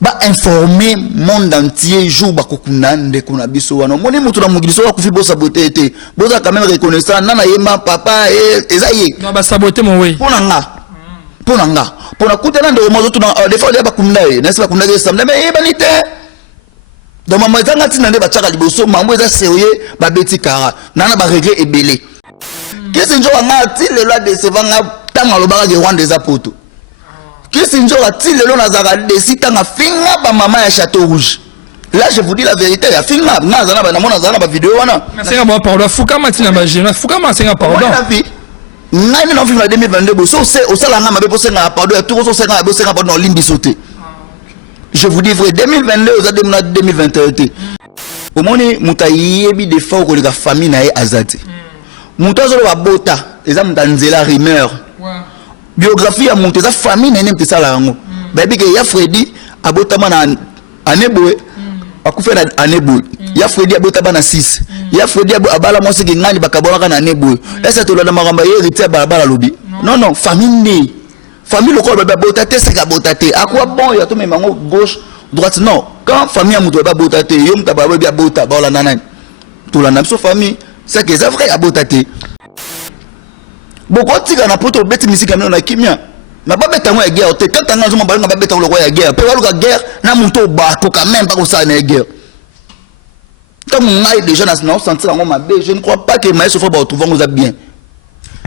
ba informer monde entier jour ba kokuna ndeko na biso wana moni mutu na mugiliso wa kufi bo saboter te boza quand même reconnaissant nana yema papa ezaye non ba saboter mon way pona kutana ndo mozo tuna des fois ba kumna nasi ba kumna samna mais banite donc maman ezanga tina nde ba tchaka liboso mambo eza sérieux ba beti kara nana ba regret ebele kesi njo nga ti le loi de sevanga tanga lobaka ke Rwanda eza poto kesi njo ti le lo nazaka desi tanga finga ba mama ya Château Rouge. Là je vous dis la vérité ya finga nazana ba namona zana ba vidéo wana senga ba pardon fuka matina ba jeune fuka ma senga pardon ngai na film 2022 bo so c'est au sala nga mabe po senga pardon tout so senga bo senga pardon limbi sauté. Je vous dis vrai 2022 aux 2021 au moni mutayi ebi de fois ko le famille na e azati mutazo ba bota eza mutanzela rumeur biographie ya monte za famille na neme tesala yango baby ke ya Freddy abotama na aneboe akufa na aneboe ya Freddy abotama na 6 ya Freddy abala mwasi ke ngani bakabona na aneboe esa to la makamba ye rite bala lobi non famille lokolo ba botate c'est ka botate akwa bon ya to memango gauche droite non quand famille amuto ba botate yo mutaba ba bota ba la nana to la namso famille c'est que c'est vrai ya botate beaucoup tika na poto beti misika mino na kimia na ba beta ngwa guerre te quand tanga zoma balinga ba beta lo ya guerre pe waluka guerre na muto ba ko quand même pas ko ça na guerre comme ngai déjà na sentir ngo mabe je ne crois pas que maïs faut ba retrouver nous bien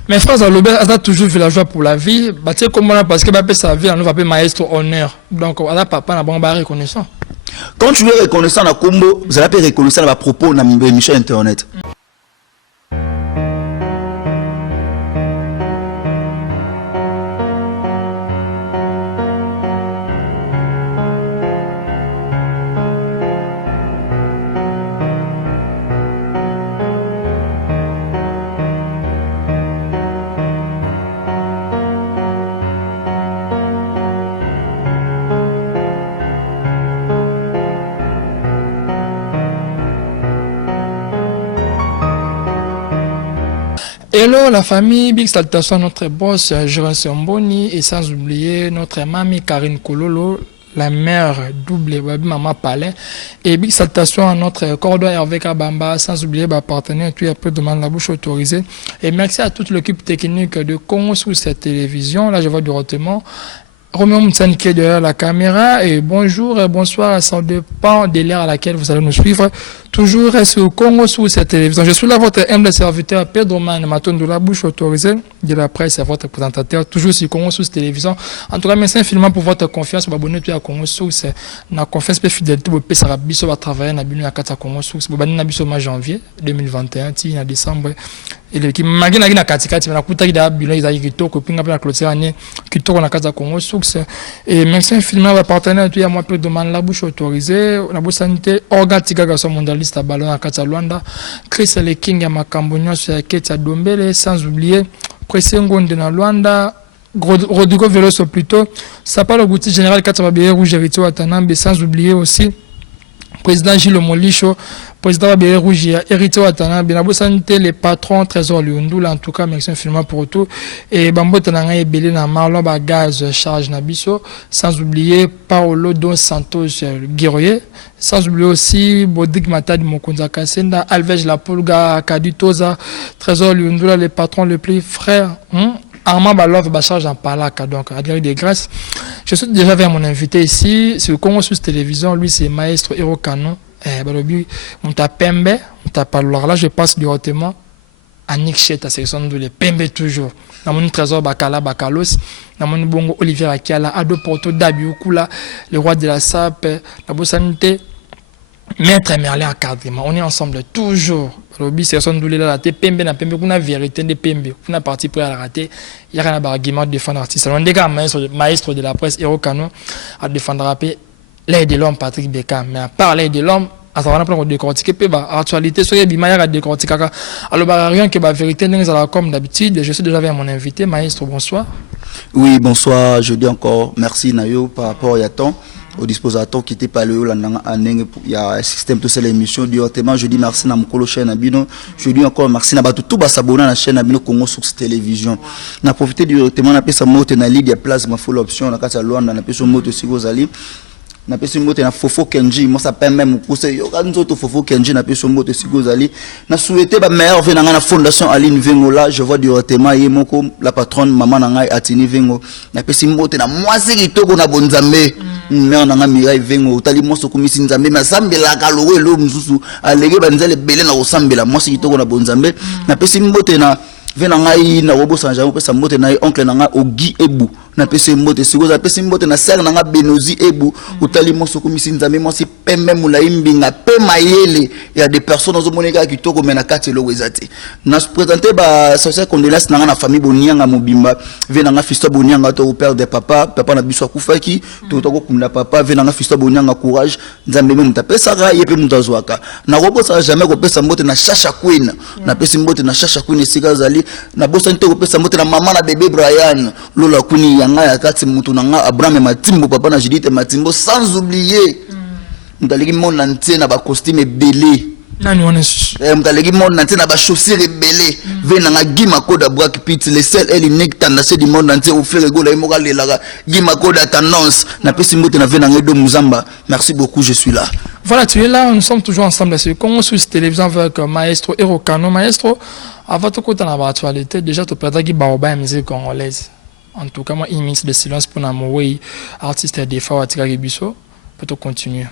mais frère Zalobert a toujours villageois pour la vie bah tu sais comment parce que ba pe sa vie on va appeler maestro honneur donc ala papa na bon ba reconnaissant quand tu es reconnaissant na combo vous allez reconnaissant na propos na émission internet. Hello la famille, big salutation à notre boss Jérôme Somboni et sans oublier notre mamie Karine Kololo, la mère double maman Palais et big salutation à notre cordon Hervé Kabamba, sans oublier ma partenaire tu peu demande la bouche autorisée et merci à toute l'équipe technique de Congo sous cette télévision. Là je vois directement Roméo Moussani qui est derrière la caméra et bonjour et bonsoir, ça dépend de l'heure à laquelle vous allez nous suivre. Toujours sur Congo sous cette télévision. Je suis là votre humble serviteur Pedro Man Maton de la bouche autorisée de la presse, votre présentateur, toujours sur Congo sous cette télévision. En tout cas, merci infiniment pour votre confiance. Vous abonnez à Congo sous la confiance et fidélité. Vous pouvez va travailler dans la Congo sous. Vous abonnez à janvier 2021, en décembre. Et le qui m'a dit na katikati na kuta ida bilan izayi kitoko pinga pena clôture année kitoko na kaza Congo Source et merci infiniment à partenaire tu à moi peu demande la bouche autorisée na bo santé orgatika garçon mondialiste à ballon na kaza Luanda Chris le King ya makambonyo sur Ketia Dombele sans oublier Presengo de na Luanda Rodrigo Veloso plutôt ça parle au goutti général Katsababé Rouge Héritier Watanambe sans oublier aussi président Gilles Molicho, président Babé Rouge, héritier Watana, Benabo Santé, les patrons, Trésor Lundula, en tout cas, merci infiniment pour tout. Et Bambo Tananga et Belé na Marlon Bagaz, Charge Nabiso, sans oublier Paolo Dos Santos Guerrier, sans oublier aussi Bodik Matad Mokonza Kasenda, Alvej La Pulga, Kaditoza, Trésor Lundula, les patrons, les plus frères, Armand Balov Bacharge en Palaka, donc à dire des grâces. Je suis déjà vers mon invité ici, c'est le Congo sous télévision, lui c'est Maestro Hero Canon. On t'a Pembe, on t'a parlé. Alors là, je passe directement à Nick Chet, à section de les Pembe toujours. Dans mon trésor Bakala Bakalos, dans mon bongo Olivier Akiala, Ado Porto Dabiukula, le roi de la SAP, la Bossanité. Maître Merlin encadrement, on est ensemble toujours. Le but c'est son douleur la raté pembe na pembe kuna vérité de pembe kuna parti pour la rater. Il y a un argument de défendre artiste. On est maestro de la presse Hero Canon à défendre rapper l'aide de l'homme Patrick Beckham. Mais à part l'aide de l'homme, à savoir pour décortiquer peu bah actualité sur les bimaya à décortiquer. Alors bah rien que bah vérité n'est pas comme d'habitude. Je suis déjà avec mon invité maestro. Bonsoir. Oui bonsoir. Je dis encore merci Nayo par rapport à temps. Au dispositeur qui était pas le il y a un système de cette émission directement je dis merci na mukolo chaîne abino je dis encore merci na batu tout ba s'abonner à la chaîne abino Congo sur télévision na profiter directement na pesa moto na ligue ya place ma full option na kata Luanda na pesa moto si vous allez na pesi mbote na Fofo Kenji moi ça permet mon conseil yo kanzo to Fofo Kenji na pesi mbote sikozali na souhaiter ba meilleur venant na fondation Aline Vengo là je vois directement yemoko la patronne maman na ngai Atini Vengo na pesi mbote na mwasi kitoko na bonzambe mère na ngai Mirai Vengo utali moso komisi nzambe na sambela kalowe lo mzuzu alege banzele bele na osambela mwasi kitoko na bonzambe na pesi mbote na venangai na robo sanjamo pesa mbote na oncle nanga Ogi Ebu na pesa mbote sikoza pesa mbote na ser nanga Benozi Ebu utali moso komisi nzambe mosi pembe mulaimbi nga pe mayele ya des personnes zo moneka kitoko mena kati lo wezate na présenter ba social condoléances nanga na famille Bonianga Mobimba venanga fisto Bonianga to père de papa na biso akufaki to to kumna papa venanga fisto Bonianga courage nzambe me mutapesa ra yepe mutazwaka na robo sa jamais ko pesa mbote na Chacha Queen na pesa mbote na Chacha Queen sikazali na bosa nte ko pesa mbote na mama na bébé Brian lola kuni yanga ya kati mutu nanga Abraham Matimbo papa na Judith Matimbo sans oublier mtaleki monde entier na ba costume belé nani onesu mtaleki monde entier na ba chaussures belé venanga Gima Koda Black Pit les seuls et l'unique tendance du monde entier au faire gola imoka lela Gima Koda tendance na pesi mbote na venanga do Muzamba merci beaucoup je suis là. Voilà, tu es là, nous sommes toujours ensemble à ce Congo sur télévision avec Maestro Erokano. Maestro, avant tout côté dans l'actualité, déjà tu peux dire que Baoba est musique congolaise. En tout cas, moi, il minute de silence pour n'amouer artiste des fois à Tigari Bisso. Peut-être continuer.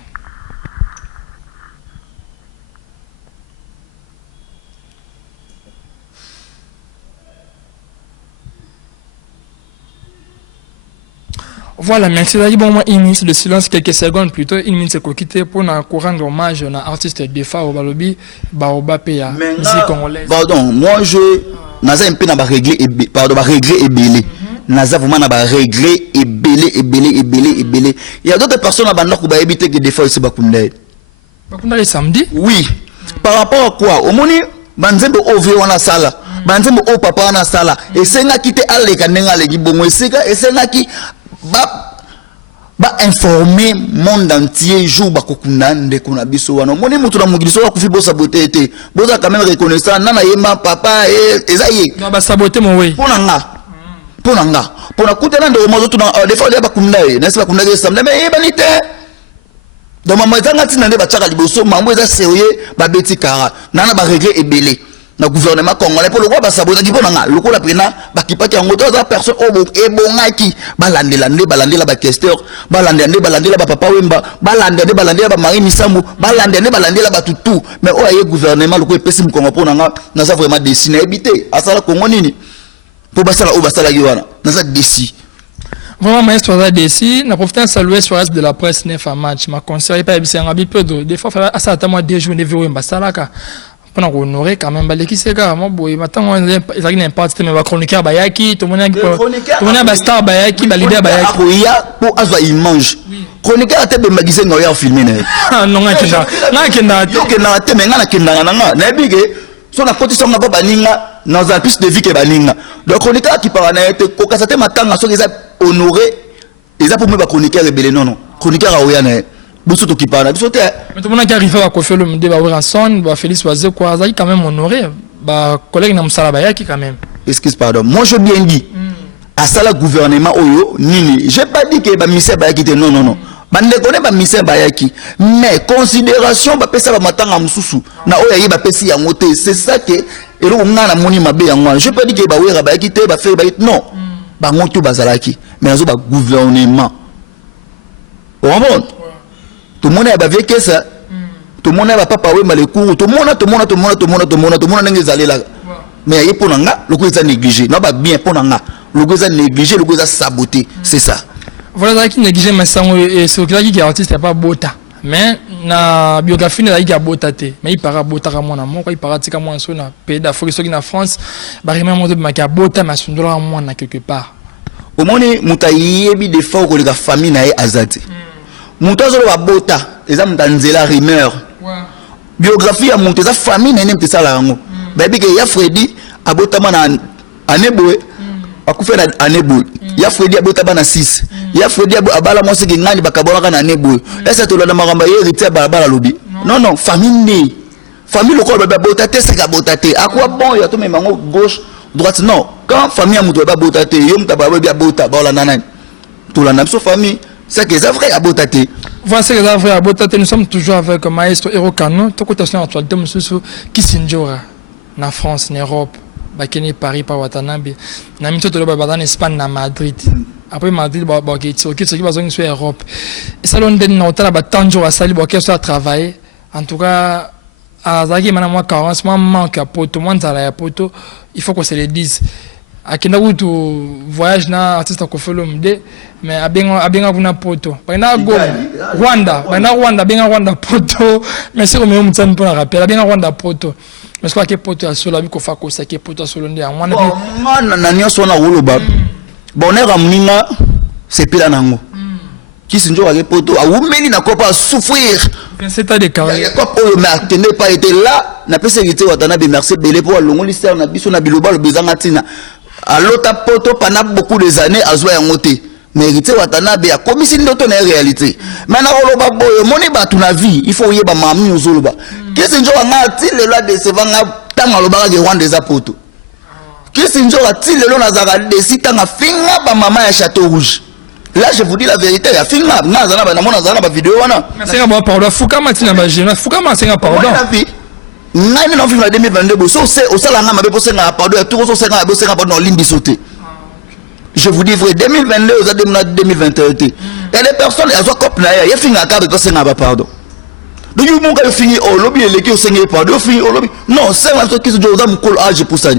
Voilà, merci d'ailleurs. Bon, moi, une minute de silence, quelques secondes plutôt, une minute de quitter pour nous rendre hommage à l'artiste Defa au Balobi, Baoba Péa, musique congolaise. Pardon, moi je naza un peu na ba régler et pardon, ba régler et belé. Naza vraiment na ba régler et belé. Il y a d'autres personnes à banda ko ba éviter que Defa aussi bakunda. Bakunda le samedi? Oui. Par rapport à quoi? Au moni banzembe ove wana sala. Banzembe o papa wana sala. Et c'est nga kité aleka nenga legi bongo et c'est nga ki ba informer monde entier jour ba kokunda ndeko na biso wana moni mutu na mugiliso wa kufi bo saboter te boza quand même reconnaissant nana yema papa ezaye non ba saboter mon way ponanga pona kutana ndo mozo tuna des fois ba kunda na se ba kunda ke samedi mais banite donc maman zanga tina nde ba tchaka liboso mambo eza sérieux ba beti kara nana ba régler ebelé na gouvernement congolais pour le roi basabota ki ponanga lokola pena bakipaki yango to za personne obo ebongaki balandela ba questeur balandela ba papa wemba balandela ba Marie Misambu balandela ba tutu mais o aye gouvernement loko epesi mkongo ponanga na za vraiment dessiner habiter asala kongo nini pour basala o basala yiwana na za desi. Vraiment, maestro a décidé, n'a profité de saluer sur de la presse 9 à match. Ma conseil pas bien, c'est un peu de des fois faire ça à moi 2 jours de vélo mbasala pour honorer quand même baleki c'est carrément boy maintenant ils ont n'importe mais va chroniqueur bayaki tout le monde ba star bayaki ba leader bayaki pour azwa il mange chroniqueur a te be magazine ngoya filmer non ngakenda te menga na kenda na bige so na position na ba ninga dans un piste de vie que ba ninga donc chroniqueur qui parle na te ko kasate matanga so ils a honoré ils a pour me ba chroniqueur rebelle non chroniqueur a oya na Bousou qui parle, mais tout le monde qui arrive à Kofi le débat Ranson, bah Félix Oazé quoi, ça quand même honoré, bah collègue na Msalabaya qui quand même. Excuse pardon, moi je bien dit. À ça le gouvernement oyo nini, j'ai pas dit que ba ministère Bayaki non. Bande connaît ba ministère Bayaki, mais considération ba pesa ba matanga mususu na oya yi ba pesi yango te, c'est ça que et lo ngana moni mabe yango. Je pas dit que ba wera Bayaki te ba faire non. Ba ngoto bazalaki, mais azo ba gouvernement. Bon. Tout le monde a bavé que ça. Tout le monde a papa ouais mal les cours. Tout le monde n'est pas allé là. Mais il y a pour nanga, le coup est négligé. Non pas bien pour nanga. Le coup est négligé, le coup est saboté. C'est ça. Voilà ça qui négligé mais ça et ce qui est artiste c'est pas bota. Mais na biographie na il y a botaté. Mais il para bota à mon amour, il para tika moi sur na pays d'Afrique sur na France, ba vraiment mon de ma bota ma sundola moi na quelque part. Au monde mutayi bi des fois que la famille na azati. Moutazo wa bota eza mutanzela rumeur biographie ya monteza famille nene mpesa la yango baby ke ya Freddy abota mana aneboe akufa na aneboe ya Freddy abota bana 6 ya Freddy abala mwasi ke ngani bakabona na aneboe esa to la makamba ye rite bala lobi non famille lokolo baba bota te saka bota te akwa bon ya to memango gauche droite non quand famille amuto baba bota te yo mutaba baba bota bala nanani to la namso famille. C'est que c'est vrai à Botate. Voilà ce que ça vrai. Nous sommes toujours avec Maestro Hero Kano. Tout côté sur l'actualité, monsieur Kissinjora, na France, en Europe, Bakeni Paris, par Watanabe. Na mito to loba en Espagne, na Madrid. Après Madrid, bah qui sur Europe. Et ça l'on donne na otala ba tanjo à sali ba qui soit travailler. En tout cas, à Zaki manama carence, moi manque à poto, moi ça la poto. Il faut qu'on se le dise. Akina wutu voyage na artiste ko felo mde mais abenga kuna poto bana go Rwanda benga Rwanda poto mais c'est comme mutsan pour rappel abenga Rwanda poto mais je crois que poto asola bi ko fa ko sake poto asolo ndi amwana bi na nyoso na woloba bonera mninga c'est pila nango Kisinjo wa poto a umeli na kopa souffrir 27 ans de carrière kopa o mais tenait pas été là na pese hérité Watanabe merci belé pour longo l'histoire na biso na biloba le bezanga tina à l'autre poto pendant beaucoup des années à jouer en moté mérité Watanabe a commis une autre réalité maintenant oloba boyo moni ba tuna vie il faut yeba mami ozoloba Kisinjo wa ngati le loi de sevanga tanga loba ga Rwanda za poto Kisinjo wa ti le lo na zaka de sitanga finga ba mama ya Château Rouge. Là je vous dis la vérité, il y a film là, na ba vidéo wana. C'est un pardon, Fouka Matina ba jeune, Fouka Matina pardon. Ngai na film 2022 so c'est au sala ngama be posenga pardon, tout so senga be senga pardon limbi sauté. Je vous dis vrai 2022 aux 2021. Et les personnes elles ont cop na ya finga ka be posenga ba pardon. Donc you monga fini au lobby et les qui senga pardon fini au lobby. Non, c'est un truc qui se doit me call âge pour ça.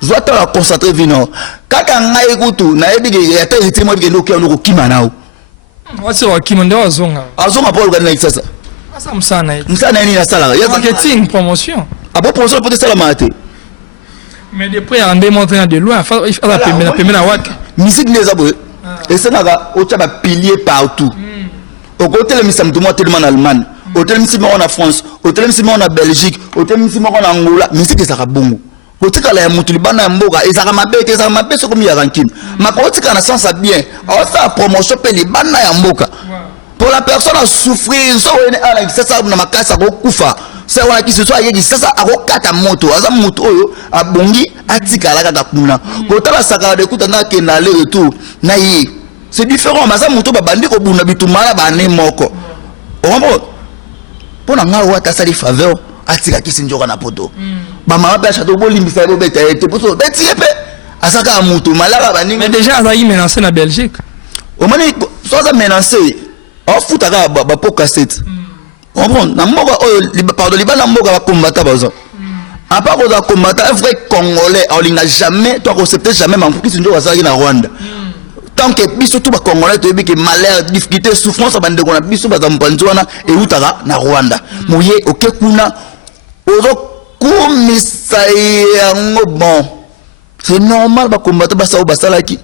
Je dois te concentrer vino. Kaka ngai kutu na ebige ya terité mo bige ndoki onoko kimanao. What's your kimando azonga? Azonga pour organiser ça. Asa msana. Msana ni na sala. Ya marketing promotion. Abo promotion pour ça la maté. Mais depuis en démontrer de loin, la pemena na wak. Musique les abou. Et ça na o taba pilier partout. Au côté le misam tout moi tellement en Allemagne. Au tellement si moi en France, au tellement si moi en Belgique, au tellement si moi en Angola, musique ça bongo. Kotika la mutu libana mboga ezaka mabe so komi ya ranking ma kotika na sens bien on fait promotion pe libana ya mboka pour la personne à souffrir so ene ala sasa na makasa ko kufa c'est wana ki se soit yegi sasa akokata moto aza moto oyo abongi atika la kata kuna kotala saka de kutana ke na aller retour na yi c'est différent mais ça moto babandi ko buna bitumala ba ne moko on pona nga wata sali faveur atika Kisinjo na poto ba mama pe Château bolimbisa bo beta ete poto beti epe asaka mutu malaka baninga mais déjà azayi menacé na Belgique o mani so za menacé o futaka ba po cassette on prend na mboka o pardon libana mboka ba combattre bazo à part aux combattants un vrai congolais on n'a jamais toi accepter jamais man Kisinjo azaki na Rwanda tant que biso tout ba congolais to yebiki malheur difficulté souffrance bande ko na biso ba zampanzi wana e utaka na Rwanda moye okekuna ozo bon c'est normal ba combattre basa obasalaki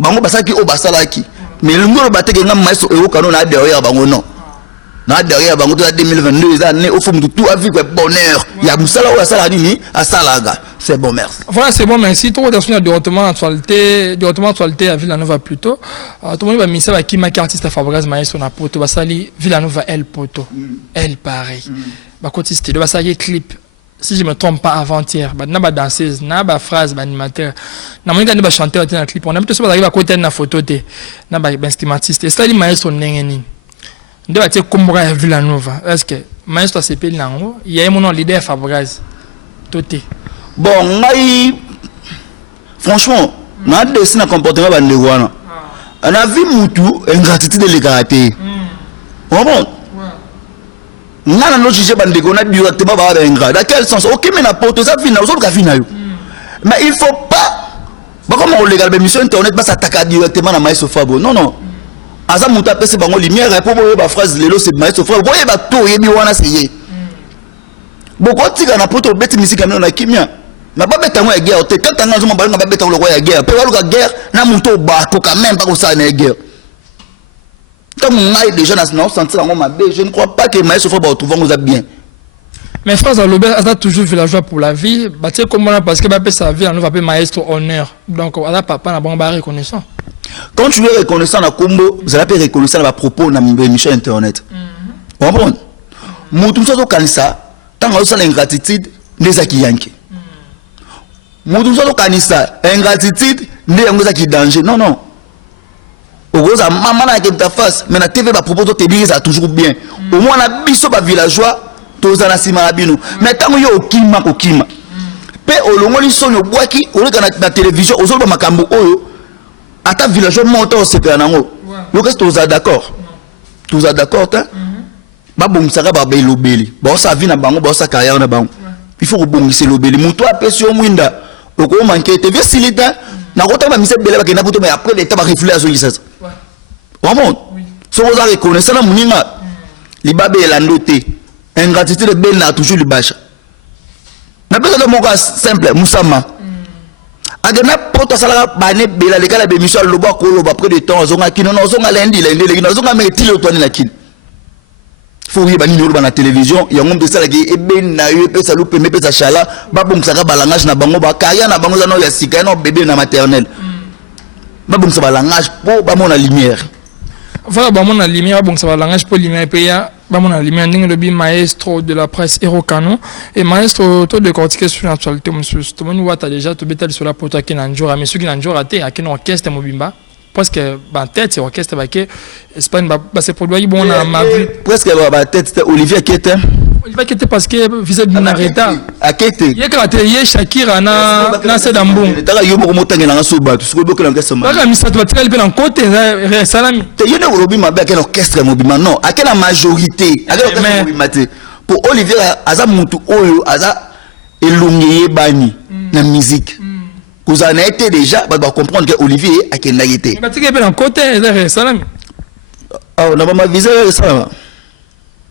bango basaki obasalaki mais le ngolo bateke ngam Maestro Hero Kano na derrière bango non na derrière bango to 2022 les années au fond de tout avec bonheur ya musala o asala nini asalaga c'est bon merci voilà c'est bon merci trop d'attention directement actualité à Villanova plutôt tout le monde va misa ba Kima artiste Fabregas Maestro na poto basali Villanova El poto El pareil ba côté c'était ba ça clip si je me trompe pas avant-hier ba na ba danseuse na ba phrase ba animateur na monika ni ba chanteur dans le clip on a plutôt arriver à côté na photo te na ba instrumentiste et ça li Maestro nengeni nde ba tie kombora ya Villanova est-ce que Maestro s'appelle nango il y a mon leader Fabregas toté bon ngai franchement na dessiner comportement ba ndekwana ana vi mutu ingratitude de karaté bon nana no juger bandeko na directement ba ingra dans quel sens OK mais na porte ça vina zo ka vina yo mais il faut pas comme on légal émission internet pas s'attaquer directement na Maestro Fabo non aza muta pese bango lumière pour boye ba phrase lelo c'est Maestro Fabo boye ba to yebi wana seye boko tika na poto beti musique na kimia na ba beta mo ya guerre te quand tanga zo mo ba beta lo ya guerre pe waluka guerre na muto ba ko quand même pas ko ça na guerre. Comme on a déjà dans senti je ne crois pas que Maestro Fabo va trouver bien. Mais France Alobert a toujours villageois pour la vie. C'est comme parce que sa vie, on va appeler Maestro honneur. Donc on a papa na bon reconnaissant. Quand tu es reconnaissant na Combo, vous allez reconnaissant à propos na émission internet. On comprend. Mutu so kanisa, tant que l'ingratitude des akiyanke. Mutu so kanisa, ingratitude des yango qui danger. Non. Au gros, maman a ta face, mais la TV va proposer te dire ça toujours bien. Au moins, on a biso ba villageois, tous en asima bino. Mais tant yo okima. Pe olongoli sonyo boaki, au lieu na télévision, aux autres makambo oyo, ata villageois monte au CPA nango. Le reste, tous d'accord. Tous d'accord, hein? Ba bon saka ba belobeli. Ba sa vie na bango, ba sa carrière na bango. Il faut rebondir lobeli. Muto a pesio mwinda. Oko manquer te vie silita. Na kota ba mise bele ba kena puto mais après l'état ba réfléchir à ce qui ça. Vraiment. So vous reconnaissez na muninga. Libabe elandote. Ingratitude de ben na toujours le bacha. Na besoin de mon gars simple Moussama. Agena poto sala bane bela le kala be mission loba ko loba après de temps zonga kino no zonga lundi zonga metili otoni na kino. Faut y bani na télévision ya ngombe sala ki eben na yo pesa lupe me pesa chala ba bongisa balangage na bango ba kaya na bango za no ya sika no bébé na maternelle. Ba bongisa balangage po ba mona lumière. Voilà, bah mon lumière, bon ça va langage pour lumière paya, bah mon lumière ndingue le bi maestro de la presse Erocano et maestro tout de cortiquer sur l'actualité monsieur. Tout le monde voit déjà tout bétal sur la poto qui n'enjora mais ceux qui n'enjora raté à qui orchestre mobimba presque bah tête c'est orchestre bah que Espagne bah c'est produit bon on a ma vie presque bah tête c'était Olivier Kete. Olivier Kete parce que vis-à-vis de Nareta à Kete. Il y a que la télé Shakira na c'est d'ambon. Tala yo mo motangi na so ba tout ce que beaucoup l'engagement. Sema. Bah mais ça doit être bien en côté salami. Te yo ne robi ma ba quel orchestre mobimba non, à quelle majorité, à quel orchestre mobimba pour Olivier aza mutu oyo aza elongeye bani na musique. Vous en avez déjà, vous devez comprendre que Olivier a quel été. Mais tu es bien en côté, salami. Ah, on a pas visé ça.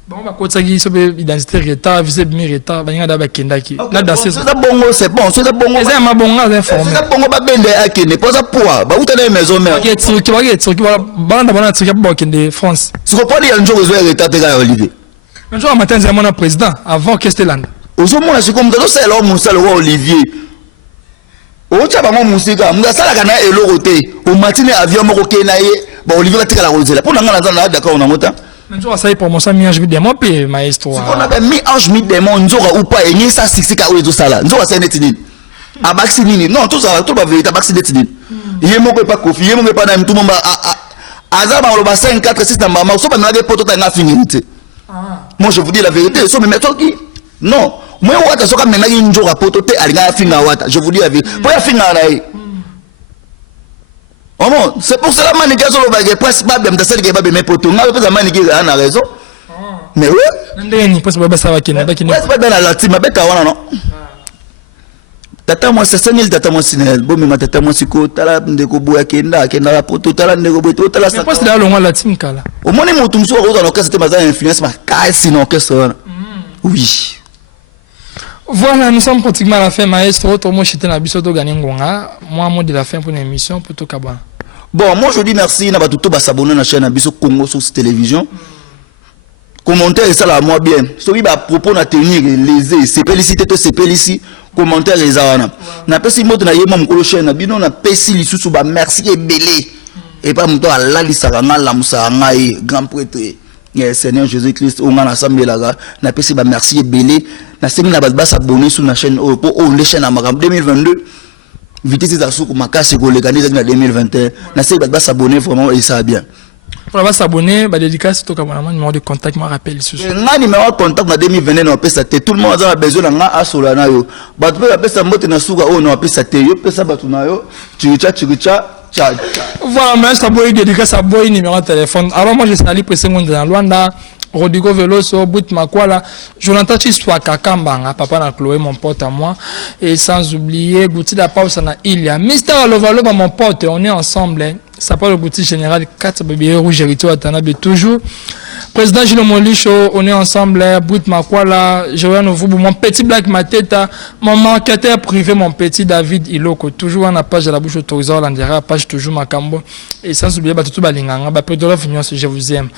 Bon, bah, quand ça dit identité retard, visé mi retard, bah, il y a d'abord Kendaki. Là, dans ces. C'est bon, c'est bon, c'est bon. C'est un bon gars informé. C'est bon, bah, bende à Kende, pas ça pour. Bah, où t'es maison mère. Qui va, bande d'abord, tu vas pas Kende France. Tu comprends, il y a un jour où je vais retard, t'es Olivier. Un jour, matin, c'est mon président, avant Castellane. Aux hommes, c'est comme ça, c'est l'homme, c'est le roi Olivier. Au tchaba mon musique, m'ga sala kana elorote. Au matin avion moko kenaye, ba Olivier va tika la rosela. Pour nanga na d'accord on a mota. Un jour ça y pour mon ça mi ange démon pe maestro. Ce qu'on appelle mi ange mi démon nzora ou pas enye ça six ka oyo sala. Nzora c'est netini. Abaxi nini. Non, tout ça tout ba vérité abaxi netini. Yé moko pas kofi, yé moko pas na tout monde azaba on le ba 5 4 6 na mama, so ba na ke poto ta nga finité. Moi je vous dis la vérité, so me mettons qui non. Moi, je suis un peu de je vous dis la vie. C'est pour cela que je suis presque pas bien de celle qui est pas bien pour tout. Je suis a raison. Mais oui. Je suis pas bien à la team. Tata moi c'est 5000 tata moi sinel. Bon mais tata moi siko tala ndeko boya kenda la poto tala ndeko boya tala ça. Parce que là on la team kala. Au moins mon tumso au dans l'orchestre c'était ma influence ma casse sinon orchestre. Oui. Voilà, nous sommes pratiquement à la fin, maestro. Moi, j'étais dans Bissoto Ganingonga. Moi, mot de la fin pour l'émission, pour tout Kabana. Bon, moi, je dis merci. N'a pas tout s'abonner à la chaîne Bisso Congo sur cette télévision. Commentaire et ça là, moi bien. Celui qui propos à tenir les c'est félicité to c'est félicité. Commentaire les arana. N'a pas si mot na yema mkolo chaîne. Bino na pesi li sous ba merci et belé. Et pas mto Allah li saranga la musanga et grand prêtre. Seigneur Jésus-Christ, on a ensemble là, n'a pas si bah merci et belé. Na semi na bas s'abonner sur la chaîne pour les chaînes à Maram 2022. Vitesse des assous ma casse go les gagner dans 2021. Na semi bas s'abonner vraiment et ça va bien. Pour la s'abonner, bah dédicace tout comme numéro de contact moi rappelle ce soir. Na numéro de contact na 2021 on peut ça tout le monde a besoin na asola na yo. Ba tu peux appeler ça moto na suga on appelle ça te yo pesa batu na yo. Tu Ciao. Voilà, mais ça boy dédicace à boy numéro de téléphone. Alors moi je suis allé presser mon dans Luanda, Rodrigo Veloso, Bout Makwala, Jonathan Chiswa Kakambanga, papa na Chloé mon pote à moi et sans oublier Gouti da Pausa na Ilia. Mister Alovalo mon pote, on est ensemble. Ça parle le Gouti général 4 bébé rouge hérité Watanabe toujours. Président Gilles Molicho, on est ensemble, Bout Makwala, Joël Novoubou, mon petit Black Mateta, mon marketeur privé, mon petit David Iloko, toujours à la page de la bouche autorisée, on dirait la page toujours Macambo, et sans oublier, tout Balinganga, Pedro Vignos, je vous aime.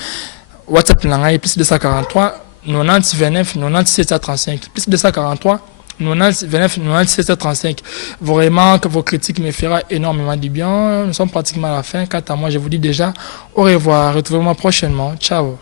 WhatsApp Langa, plus 243, 90 29 97 735, plus 243, 90 29 97 735. Vos remarques, vos critiques me feront énormément du bien. Nous sommes pratiquement à la fin. Quant à moi, je vous dis déjà au revoir. Retrouvez-moi prochainement. Ciao.